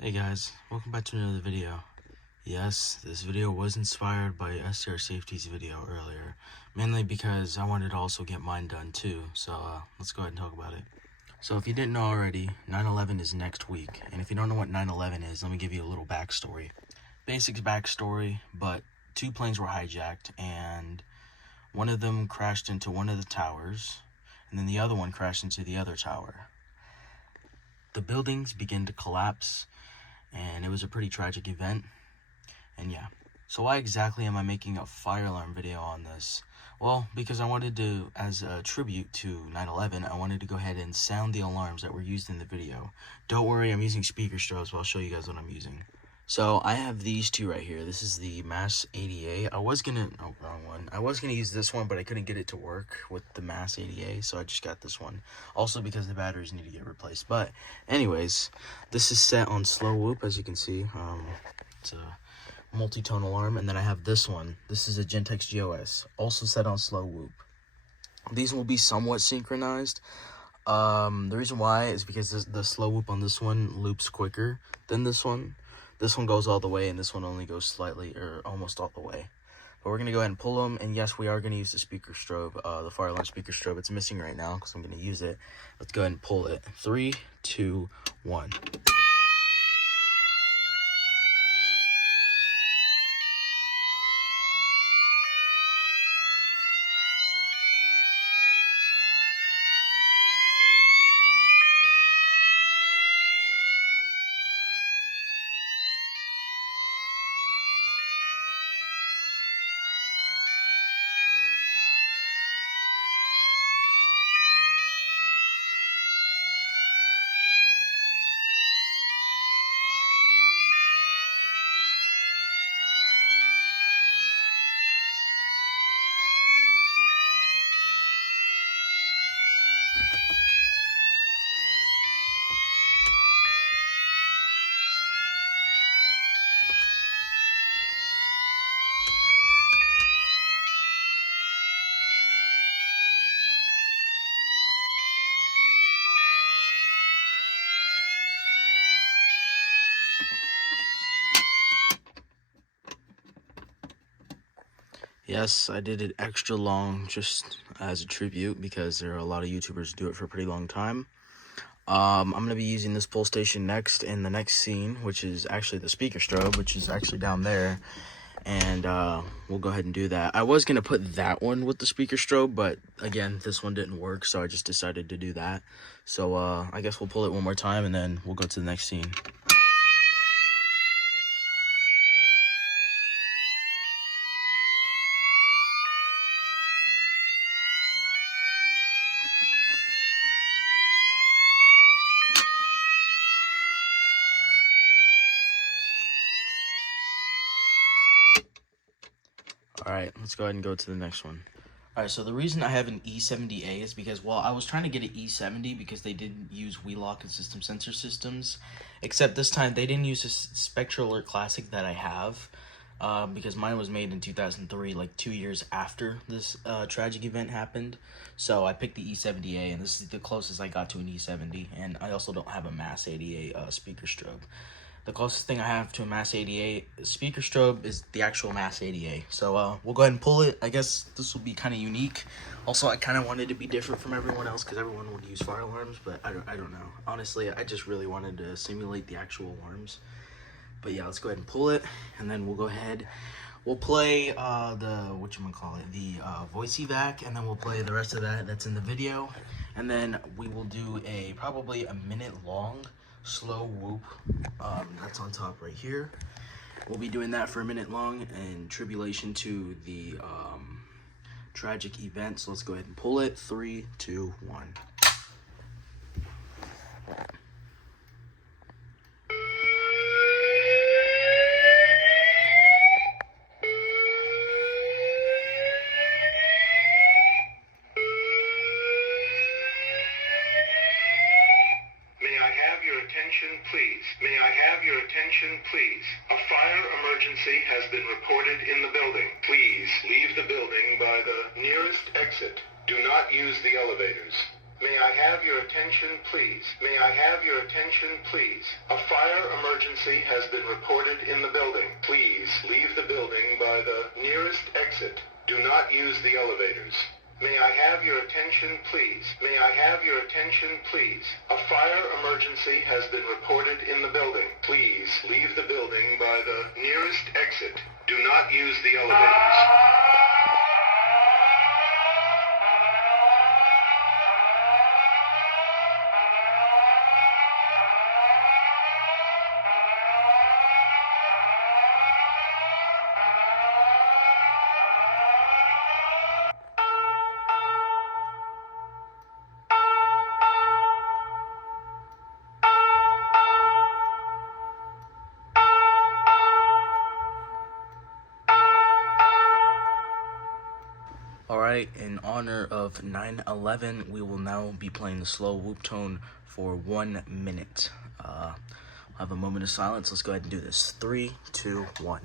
Hey guys, welcome back to another video. Yes, this video was inspired by STR Safety's video earlier, mainly because I wanted to also get mine done too, so let's go ahead and talk about it. So if you didn't know already, 9/11 is next week, and if you don't know what 9/11 is, let me give you a little backstory. Basic backstory, but two planes were hijacked, and one of them crashed into one of the towers, and then the other one crashed into the other tower. The buildings began to collapse, and it was a pretty tragic event. And yeah, so why exactly am I making a fire alarm video on this? Well, because I wanted to, as a tribute to 9/11, I wanted to go ahead and sound the alarms that were used in the video. Don't worry, I'm using speaker strobes, but I'll show you guys what I'm using. So I have these two right here. This is the Mass 80A. I was gonna use this one, but I couldn't get it to work with the Mass 80A, so I just got this one. Also because the batteries need to get replaced. But anyways, this is set on slow whoop, as you can see. It's a multi-tone alarm, and then I have this one. This is a Gentex GOS, also set on slow whoop. These will be somewhat synchronized. The reason why is because the slow whoop on this one loops quicker than this one. This one goes all the way, and this one only goes slightly, or almost all the way. But we're going to go ahead and pull them, and yes, we are going to use the speaker strobe, the fire alarm speaker strobe. It's missing right now, because I'm going to use it. Let's go ahead and pull it. 3, 2, 1. Yes, I did it extra long just as a tribute because there are a lot of YouTubers who do it for a pretty long time. I'm going to be using this pull station next in the next scene, which is actually the speaker strobe, which is actually down there. And we'll go ahead and do that. I was going to put that one with the speaker strobe, but again, this one didn't work, so I just decided to do that. So I guess we'll pull it one more time, and then we'll go to the next scene. Alright, let's go ahead and go to the next one. Alright, so the reason I have an E70A is because, well, I was trying to get an E70 because they didn't use Wheelock and System Sensor systems. Except this time, they didn't use a Spectral Alert Classic that I have. Because mine was made in 2003, like 2 years after this tragic event happened. So I picked the E70A, and this is the closest I got to an E70. And I also don't have a Mass 88 speaker strobe. The closest thing I have to a Mass 88 speaker strobe is the actual Mass 88. So we'll go ahead and pull it. I guess this will be kind of unique. Also, I kind of wanted to be different from everyone else because everyone would use fire alarms, but I don't know. Honestly, I just really wanted to simulate the actual alarms. But yeah, let's go ahead and pull it, and then we'll go ahead. We'll play the voice evac, and then we'll play the rest of that's in the video, and then we will do probably a minute long slow whoop. That's on top right here. We'll be doing that for a minute long in tribulation to the tragic event. So let's go ahead and pull it. 3, 2, 1. Please. May I have your attention, please? A fire emergency has been reported in the building. Please leave the building by the nearest exit. Do not use the elevators. May I have your attention, please? May I have your attention, please? A fire emergency emergency has been reported in the building. Please leave the building by the nearest exit. Do not use the elevators. May I have your attention, please? May I have your attention, please? A fire emergency has been reported in the building. Please leave the building by the nearest exit. Do not use the elevators. Alright, in honor of 9/11, we will now be playing the slow whoop tone for 1 minute. I'll have a moment of silence. Let's go ahead and do this. 3, 2, 1.